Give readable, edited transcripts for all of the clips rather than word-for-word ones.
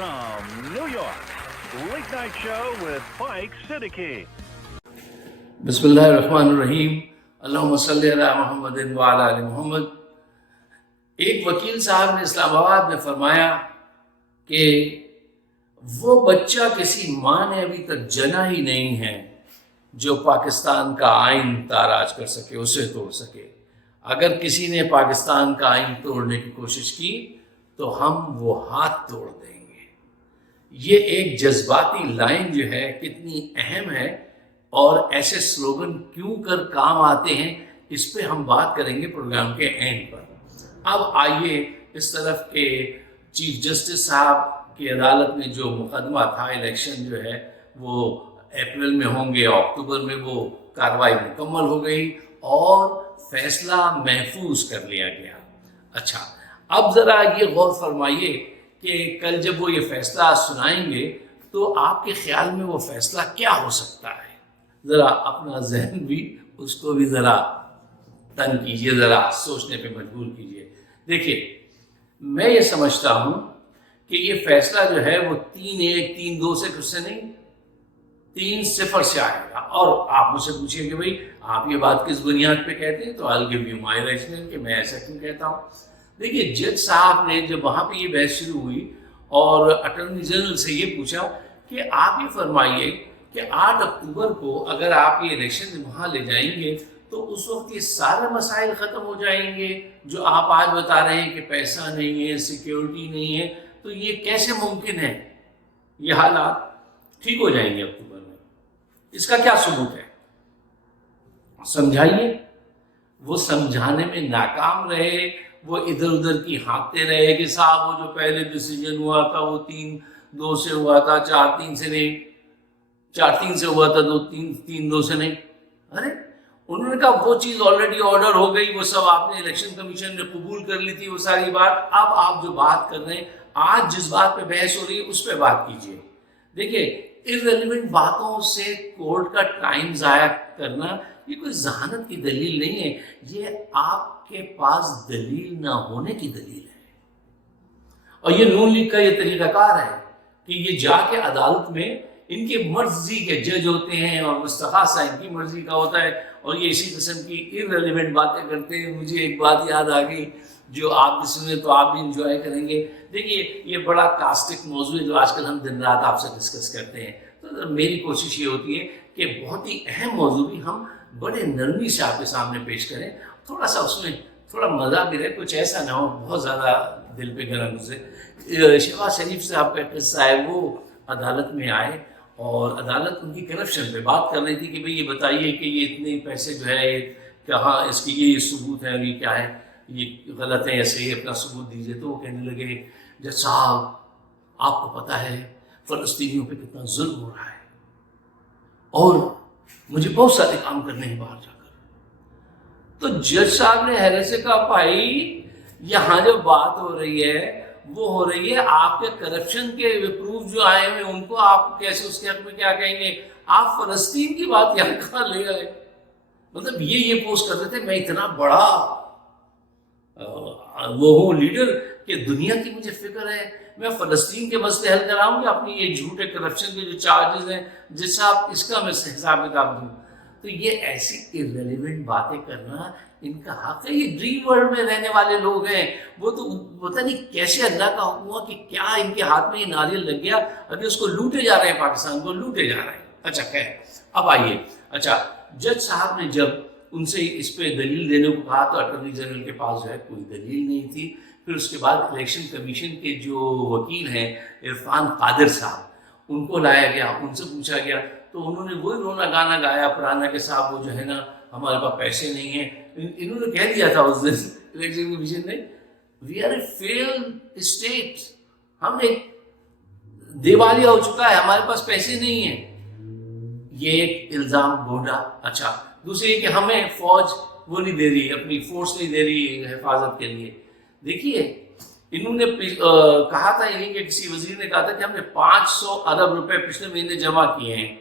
from New York, Late Night Show with Mike Siddiqui. بسم اللہ الرحمن الرحیم، اللہم صلی علی محمد وعلی آل محمد۔ ایک وکیل صاحب نے اسلام آباد میں فرمایا کہ وہ بچہ کسی ماں نے ابھی تک جنا ہی نہیں ہے جو پاکستان کا آئین تاراج کر سکے، اسے توڑ سکے۔ اگر کسی نے پاکستان کا آئین توڑنے کی کوشش کی تو ہم وہ ہاتھ توڑ دیں گے۔ یہ ایک جذباتی لائن جو ہے کتنی اہم ہے اور ایسے سلوگن کیوں کر کام آتے ہیں، اس پہ ہم بات کریں گے پروگرام کے اینڈ پر۔ اب آئیے اس طرف کے چیف جسٹس صاحب کی عدالت میں جو مقدمہ تھا، الیکشن جو ہے وہ اپریل میں ہوں گے، اکتوبر میں وہ کارروائی مکمل ہو گئی اور فیصلہ محفوظ کر لیا گیا۔ اچھا، اب ذرا یہ غور فرمائیے کہ کل جب وہ یہ فیصلہ سنائیں گے تو آپ کے خیال میں وہ فیصلہ کیا ہو سکتا ہے؟ ذرا اپنا ذہن بھی اس کو بھی ذرا تنگ کیجئے، ذرا سوچنے پہ مجبور کیجئے۔ دیکھیے، میں یہ سمجھتا ہوں کہ یہ فیصلہ جو ہے وہ 3-1 3-2 سے کچھ سے نہیں، 3-0 سے آئے گا۔ اور آپ مجھ سے پوچھیں کہ بھئی آپ یہ بات کس بنیاد پہ کہتے ہیں، تو I'll give you my rationale کہ میں ایسا کیوں کہتا ہوں۔ دیکھیے، جج صاحب نے جب وہاں پہ یہ بحث شروع ہوئی اور اٹارنی جنرل سے یہ پوچھا کہ آپ یہ فرمائیے کہ 8 اکتوبر کو اگر آپ یہ الیکشن وہاں لے جائیں گے تو اس وقت یہ سارے مسائل ختم ہو جائیں گے جو آپ آج بتا رہے ہیں کہ پیسہ نہیں ہے، سیکیورٹی نہیں ہے، تو یہ کیسے ممکن ہے؟ یہ حالات ٹھیک ہو جائیں گے اکتوبر میں؟ اس کا کیا ثبوت ہے؟ سمجھائیے۔ وہ سمجھانے میں ناکام رہے، وہ ادھر ادھر کی ہانکتے رہے کہ صاحب وہ جو پہلے ڈیسیجن ہوا تھا وہ 3-2 سے ہوا تھا، 4-3 سے نہیں، 4-3 سے ہوا تھا، 3-2 سے نہیں۔ ارے انہوں نے کہا وہ چیز آلریڈی آرڈر ہو گئی، وہ سب آپ نے الیکشن کمیشن نے قبول کر لی تھی وہ ساری بات۔ اب آپ جو بات کر رہے ہیں، آج جس بات پہ بحث ہو رہی ہے اس پہ بات کیجیے۔ دیکھیے، irrelevant باتوں سے کورٹ کا ٹائم ضائع کرنا یہ کوئی ذہانت کی دلیل نہیں ہے، یہ آپ کے پاس دلیل نہ ہونے کی دلیل ہے۔ اور یہ نون لیگ کا یہ طریقہ کار ہے کہ یہ جا کے عدالت میں ان کی مرضی کے جج ہوتے ہیں اور مستخاصہ ان کی مرضی کا ہوتا ہے اور یہ اسی قسم کی irrelevant باتیں کرتے ہیں۔ مجھے ایک بات یاد آ گئی جو آپ بھی سنیں تو آپ بھی انجوائے کریں گے۔ دیکھیے، یہ بڑا کاسٹک موضوع ہے جو آج کل ہم دن رات آپ سے ڈسکس کرتے ہیں، تو میری کوشش یہ ہوتی ہے کہ بہت ہی اہم موضوع بھی ہم بڑے نرمی سے آپ کے سامنے پیش کریں، تھوڑا سا اس میں تھوڑا مزہ بھی رہے، کچھ ایسا نہ ہو بہت زیادہ دل پہ گرم سے۔ شہباز شریف صاحب کا قصہ ہے، وہ عدالت میں آئے اور عدالت ان کی کرپشن پہ بات کر رہی تھی کہ بھئی یہ بتائیے کہ یہ اتنے پیسے جو ہے کہاں، اس کی یہ ثبوت ہے اور یہ کیا ہے، یہ غلط ہے یا صحیح، اپنا ثبوت دیجیے۔ تو وہ کہنے لگے، جج صاحب آپ کو پتہ ہے فلسطینیوں پہ کتنا ظلم ہو رہا ہے اور مجھے بہت سارے کام کرنے ہیں باہر جا کر۔ تو جج صاحب نے حیرت سے کہا، بھائی یہاں جو بات ہو رہی ہے وہ ہو رہی ہے آپ کے کرپشن کے پروف جو آئے ہیں ان کو آپ کیسے اس کے حق میں کیا کہیں گے؟ آپ فلسطین کی بات یہاں کہاں لے آئے؟ مطلب یہ پوسٹ کرتے تھے میں اتنا بڑا وہ ہوں لیڈر کہ دنیا کی مجھے فکر ہے، میں فلسطین کے مسئلے حل کراؤں گا، اپنی یہ جھوٹے کرپشن کے جو چارجز ہیں جس سے آپ اس کا میں حساب کتاب دوں۔ تو یہ ایسی irrelevant باتیں کرنا ان کا حق ہے۔ یہ ڈریم ورلڈ میں رہنے والے لوگ ہیں، وہ تو پتہ نہیں کیسے اللہ کا حکم ہوا کہ کیا ان کے ہاتھ میں یہ ناریل لگ گیا، ابھی اس کو لوٹے جا رہے ہیں، پاکستان کو لوٹے جا رہے ہیں۔ اچھا خیر، اب آئیے، اچھا جج صاحب نے جب ان سے اس پہ دلیل دینے کو کہا تو اٹارنی جنرل کے پاس جو ہے کوئی دلیل نہیں تھی۔ پھر اس کے بعد الیکشن کمیشن کے جو وکیل ہیں عرفان قادر صاحب، ان کو لایا گیا، ان سے پوچھا گیا تو انہوں نے وہی رونا گانا گایا پرانا کہ صاحب وہ جو ہے نا ہمارے پاس پیسے نہیں ہیں۔ انہوں نے کہہ دیا تھا اس دن الیکشن کمیشن نے، we are a failed state, ہم نے دیوالیہ ہو چکا ہے، ہمارے پاس پیسے نہیں ہیں۔ یہ ایک الزام بوڈا۔ اچھا، دوسری یہ کہ ہمیں فوج وہ نہیں دے رہی، اپنی فورس نہیں دے رہی حفاظت کے لیے۔ دیکھیے، انہوں نے کہا تھا، یعنی کہ کسی وزیر نے کہا تھا کہ ہم نے 500 ارب روپے پچھلے مہینے جمع کیے ہیں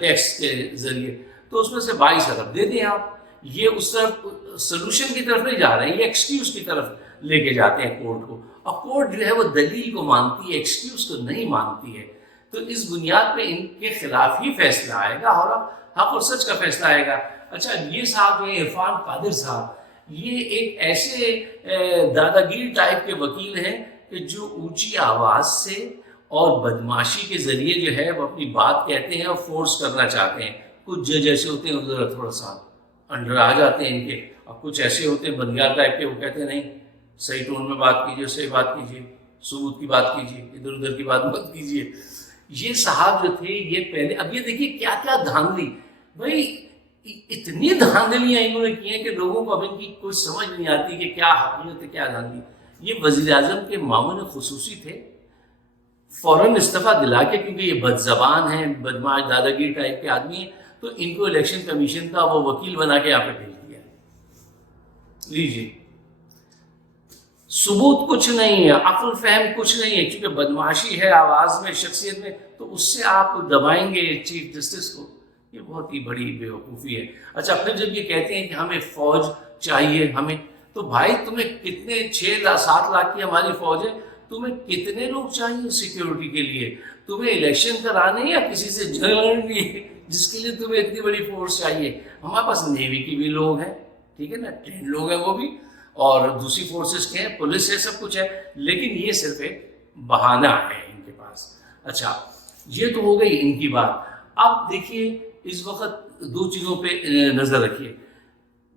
ٹیکس کے ذریعے، تو اس میں سے 22 ارب دے دیں آپ۔ یہ اس طرف سلوشن کی طرف نہیں جا رہے ہیں، یہ ایکسکیوز کی طرف لے کے جاتے ہیں کورٹ کو۔ اور کورٹ جو ہے وہ دلیل کو مانتی ہے، ایکسکیوز کو نہیں مانتی ہے. تو اس بنیاد پہ ان کے خلاف ہی فیصلہ آئے گا اور حق اور سچ کا فیصلہ آئے گا. اچھا یہ صاحب ہیں عرفان قادر صاحب، یہ ایک ایسے دادا گیر ٹائپ کے وکیل ہیں کہ جو اونچی آواز سے اور بدماشی کے ذریعے جو ہے وہ اپنی بات کہتے ہیں اور فورس کرنا چاہتے ہیں. کچھ جج ایسے ہوتے ہیں ادھر تھوڑا سا انڈر آ جاتے ہیں ان کے، اور کچھ ایسے ہوتے ہیں بنگال ٹائپ کے، وہ کہتے ہیں نہیں صحیح ٹون میں بات کیجیے، صحیح بات کیجیے، ثبوت کی بات کیجیے، ادھر ادھر کی بات مت کیجیے. یہ صاحب جو تھے یہ پہلے، اب یہ دیکھیے کیا کیا دھاندلی، بھائی اتنی دھاندلیاں انہوں نے کی ہیں کہ لوگوں کو اب ان کی کوئی سمجھ نہیں آتی کہ کیا حقیقت ہے کیا دھاندلی. یہ وزیر اعظم کے معاون خصوصی تھے، فوراً استعفیٰ دلا کے، کیونکہ یہ بد زبان ہیں، بدماش داداگیر ٹائپ کے آدمی ہیں، تو ان کو الیکشن کمیشن کا وہ وکیل بنا کے یہاں پہ بھیج دیا. لیجیے ثبوت کچھ نہیں ہے، عقل فہم کچھ نہیں ہے، کیونکہ بدماشی ہے آواز میں، شخصیت میں، تو اس سے آپ دبائیں گے چیف جسٹس کو. یہ بہت ہی بڑی بیوقوفی ہے. اچھا پھر جب یہ کہتے ہیں کہ ہمیں فوج چاہیے ہمیں، تو بھائی تمہیں کتنے 6-7 لاکھ کی ہماری فوج ہے، تمہیں کتنے لوگ چاہیے سیکیورٹی کے لیے؟ تمہیں الیکشن کرانے یا کسی سے جنگ لڑنی ہے جس کے لیے تمہیں اتنی بڑی فورس چاہیے؟ ہمارے پاس نیوی کی بھی لوگ ہیں، ٹھیک ہے نا، ٹرینڈ لوگ ہیں وہ بھی، اور دوسری فورسز کے ہیں، پولیس ہے، سب کچھ ہے، لیکن یہ صرف ایک بہانہ ہے ان کے پاس. اچھا یہ تو ہو گئی ان کی بات. اب دیکھیے اس وقت دو چیزوں پہ نظر رکھیے.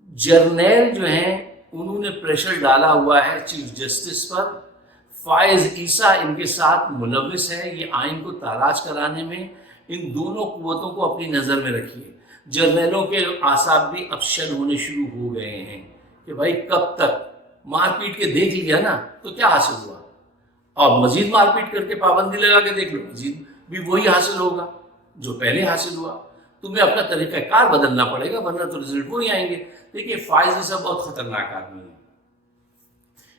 جرنیل جو ہیں انہوں نے پریشر ڈالا ہوا ہے چیف جسٹس پر. فائز عیسیٰ ان کے ساتھ ملوث ہے یہ آئین کو تاراج کرانے میں. ان دونوں قوتوں کو اپنی نظر میں رکھیے. جرنیلوں کے اعصاب بھی اب شل ہونے شروع ہو گئے ہیں کہ بھائی کب تک مار پیٹ کے دیکھ لیا نا تو کیا حاصل ہوا، اور مزید مار پیٹ کر کے پابندی لگا کے دیکھ لو، مزید بھی وہی حاصل ہوگا جو پہلے حاصل ہوا. تمہیں اپنا طریقہ کار بدلنا پڑے گا ورنہ تو رزلٹ وہی آئیں گے. دیکھیے فائز عیسیٰ بہت خطرناک آدمی ہے،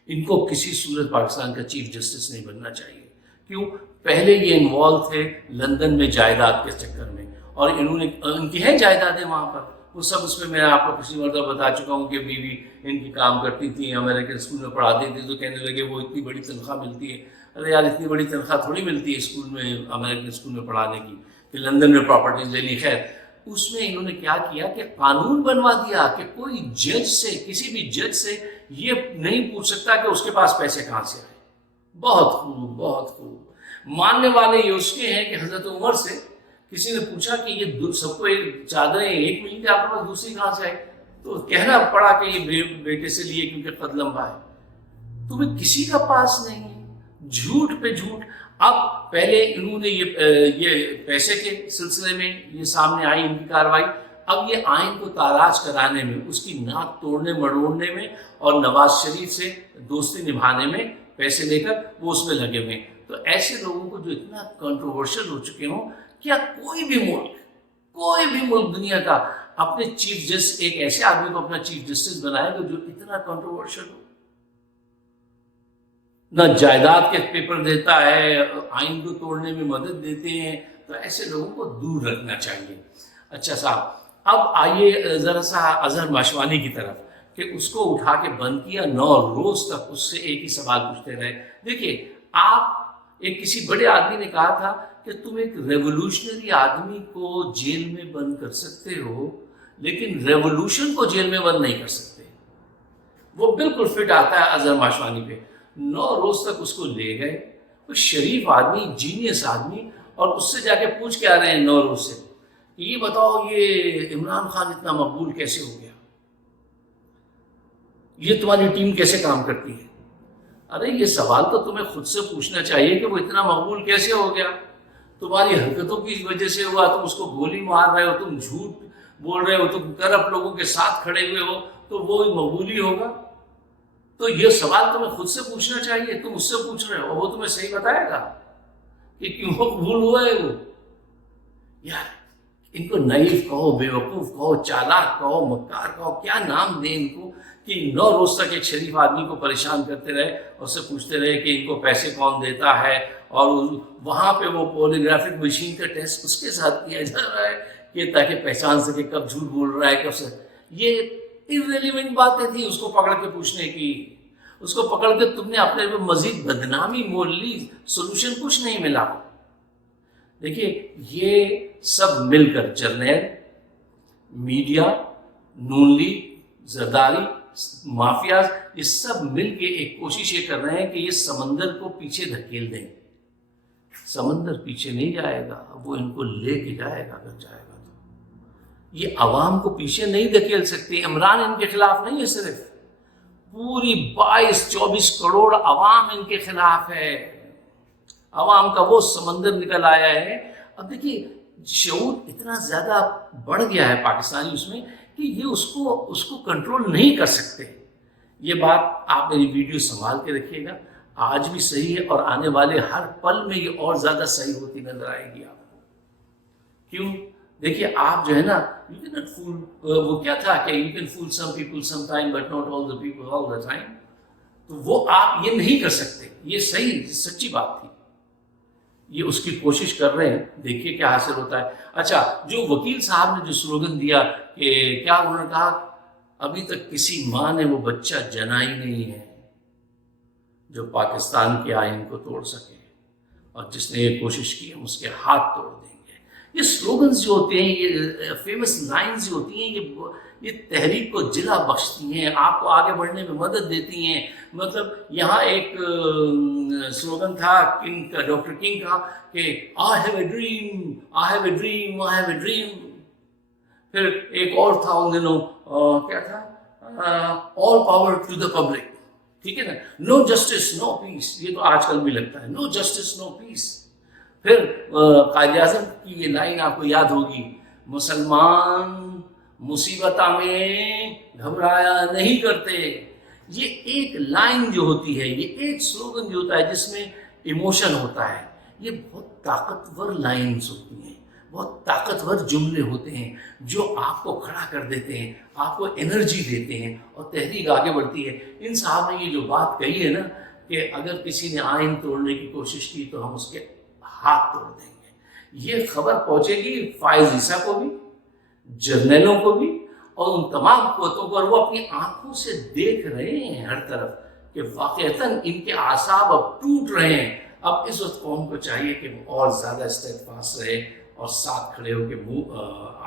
ان کو کسی صورت پاکستان کا چیف جسٹس نہیں بننا چاہیے. کیوں؟ پہلے یہ انوالو تھے لندن میں جائیداد کے چکر میں، اور انہوں نے ان کی ہے جائیدادیں وہاں پر، وہ سب اس میں آپ کو پچھلی مرتبہ بتا چکا ہوں کہ بیوی ان کی کام کرتی تھی، امریکن اسکول میں پڑھاتی تھی، تو کہنے لگے وہ اتنی بڑی تنخواہ ملتی ہے. ارے یار اتنی بڑی تنخواہ تھوڑی ملتی ہے اسکول میں، امریکن اسکول میں پڑھانے کی، کہ لندن میں پراپرٹیز لے لی. خیر اس میں انہوں نے کیا کیا کہ قانون بنوا دیا کہ کوئی جج سے، کسی بھی جج سے یہ نہیں پوچھ سکتا کہ اس کے پاس پیسے کہاں سے آئے. بہت خوب بہت خوب. ماننے والے یہ اس کے ہیں کہ حضرت عمر سے کسی نے پوچھا کہ یہ سب کو ایک چادریں ایک ملی تھی، آپ کے پاس دوسری کہاں سے آئی؟ تو کہنا پڑا کہ یہ بیٹے سے لیے کیونکہ قد لمبا ہے. تمہیں کسی کا پاس نہیں ہے. جھوٹ پہ جھوٹ. اب پہلے انہوں نے یہ پیسے کے سلسلے میں یہ سامنے آئی ان کی کارروائی. اب یہ آئین کو تاراج کرانے میں، اس کی ناک توڑنے مڑوڑنے میں، اور نواز شریف سے دوستی نبھانے میں پیسے لے کر وہ اس میں لگے ہوئے. تو ایسے لوگوں کو جو اتنا کنٹروورشل ہو چکے ہوں، کیا کوئی بھی ملک دنیا کا اپنے چیف جسٹس، ایک ایسے آدمی کو اپنا چیف جسٹس بنائے گا جو اتنا کنٹروورشل ہو؟ نہ جائیداد کے پیپر دیتا ہے، آئین کو توڑنے میں مدد دیتے ہیں. تو ایسے لوگوں کو دور رکھنا چاہیے. اچھا صاحب اب آئیے ذرا سا اظہر ماشوانی کی طرف، کہ اس کو اٹھا کے بند کیا، 9 روز تک اس سے ایک ہی سوال پوچھتے رہے. دیکھیے آپ ایک کسی بڑے آدمی نے کہا تھا کہ تم ایک ریولوشنری آدمی کو جیل میں بند کر سکتے ہو لیکن ریولوشن کو جیل میں بند نہیں کر سکتے. وہ بالکل فٹ آتا ہے اظہر ماشوانی پہ. 9 روز تک اس کو لے گئے، وہ شریف آدمی، جینیس آدمی، اور اس سے جا کے پوچھ کے آ رہے ہیں 9 روز سے، یہ بتاؤ یہ عمران خان اتنا مقبول کیسے ہو گیا، یہ تمہاری ٹیم کیسے کام کرتی ہے؟ ارے یہ سوال تو تمہیں خود سے پوچھنا چاہیے کہ وہ اتنا مقبول کیسے ہو گیا. تمہاری حرکتوں کی وجہ سے ہوا، تم اس کو گولی مار رہے ہو، تم جھوٹ بول رہے ہو، تم کرپٹ لوگوں کے ساتھ کھڑے ہوئے ہو، تو وہ مقبول ہی ہوگا. تو یہ سوال تمہیں خود سے پوچھنا چاہیے. تم اس سے پوچھ رہے ہو اور وہ تمہیں صحیح بتائے گا کہ کیوں مقبول ہوا ہے وہ. یار ان کو نائف کہو، بیوقوف کہو، چالاک کہو، مکار کہو، کیا نام دیں ان کو، کہ 9 روز تک ایک شریف آدمی کو پریشان کرتے رہے اور اس سے پوچھتے رہے کہ ان کو پیسے کون دیتا ہے، اور وہاں پہ وہ پولیگرافک مشین کا ٹیسٹ اس کے ساتھ کیا جا رہا ہے کہ تاکہ پہچان سکے کب جھوٹ بول رہا ہے کب سے. یہ irrelevant باتیں تھیں اس کو پکڑ کے پوچھنے کی. اس کو پکڑ کے تم نے اپنے پہ مزید بدنامی مول لی، سولوشن کچھ نہیں ملا۔ دیکھیے یہ سب مل کر جرنیل، میڈیا، نون لیگ، زرداری، مافیاز، یہ سب مل کے ایک کوشش یہ کر رہے ہیں کہ یہ سمندر کو پیچھے دھکیل دیں۔ سمندر پیچھے نہیں جائے گا، وہ ان کو لے کے جائے گا اگر جائے گا تو۔ یہ عوام کو پیچھے نہیں دھکیل سکتے۔ عمران ان کے خلاف نہیں ہے، صرف پوری 22-24 کروڑ عوام ان کے خلاف ہے۔ عوام کا وہ سمندر نکل آیا ہے۔ اب دیکھیے شعور اتنا زیادہ بڑھ گیا ہے پاکستانی اس میں کہ یہ اس کو کنٹرول نہیں کر سکتے۔ یہ بات آپ میری ویڈیو سنبھال کے رکھیے گا، آج بھی صحیح ہے اور آنے والے ہر پل میں یہ اور زیادہ صحیح ہوتی نظر آئے گی آپ کو۔ کیوں؟ دیکھیے آپ جو ہے نا، you cannot fool، وہ کیا تھا کہ you can fool some people sometime but not all the people all the time، تو وہ آپ یہ نہیں کر سکتے۔ یہ صحیح سچی بات تھی، یہ اس کی کوشش کر رہے ہیں، دیکھیے کیا حاصل ہوتا ہے۔ اچھا، جو وکیل صاحب نے جو سلوگن دیا کہ کیا انہوں نے کہا، ابھی تک کسی ماں نے وہ بچہ جنا ہی نہیں ہے جو پاکستان کے آئین کو توڑ سکے، اور جس نے یہ کوشش کی ہم اس کے ہاتھ توڑ دیں گے۔ یہ سلوگنز جو ہوتے ہیں، یہ فیمس لائنز جو ہوتی ہیں، یہ تحریک کو جلا بخشتی ہیں، آپ کو آگے بڑھنے میں مدد دیتی ہیں۔ مطلب یہاں ایک سلوگن تھا کنگ کا، ڈاکٹر کنگ کا، کہ I have a dream, I have a dream, I have a dream۔ پھر ایک اور تھا ان دنوں، کیا تھا، all power to the public، ٹھیک ہے نا، no justice no peace، یہ تو آج کل بھی لگتا ہے، no justice no peace۔ پھر قائد اعظم کی یہ لائن آپ کو یاد ہوگی، مسلمان مصیبتوں میں گھبرایا نہیں کرتے۔ یہ ایک لائن جو ہوتی ہے، یہ ایک سلوگن جو ہوتا ہے جس میں ایموشن ہوتا ہے، یہ بہت طاقتور لائنز ہوتی ہیں، بہت طاقتور جملے ہوتے ہیں جو آپ کو کھڑا کر دیتے ہیں، آپ کو انرجی دیتے ہیں اور تحریک آگے بڑھتی ہے۔ ان صاحب نے یہ جو بات کہی ہے نا کہ اگر کسی نے آئین توڑنے کی کوشش کی تو ہم اس کے ہاتھ توڑ دیں گے، یہ خبر پہنچے گی فائز عیسیٰ کو بھی، جرنیلوں کو بھی، اور ان تمام قوتوں کو، اور وہ اپنی آنکھوں سے دیکھ رہے ہیں ہر طرف کہ واقعتاً ان کے اعصاب اب ٹوٹ رہے ہیں۔ اب اس وقت قوم کو چاہیے کہ وہ اور زیادہ اسٹیڈفاسٹ رہے اور ساتھ کھڑے ہو کے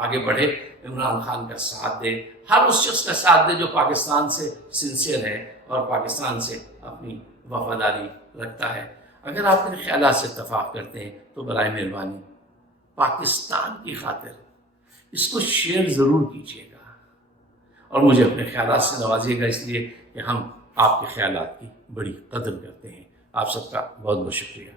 آگے بڑھے، عمران خان کا ساتھ دے، ہر اس شخص کا ساتھ دے جو پاکستان سے سنسیئر ہے اور پاکستان سے اپنی وفاداری رکھتا ہے۔ اگر آپ ان خیالات سے اتفاق کرتے ہیں تو برائے مہربانی پاکستان کی خاطر اس کو شیئر ضرور کیجیے گا، اور مجھے اپنے خیالات سے نوازیے گا، اس لیے کہ ہم آپ کے خیالات کی بڑی قدر کرتے ہیں۔ آپ سب کا بہت بہت شکریہ۔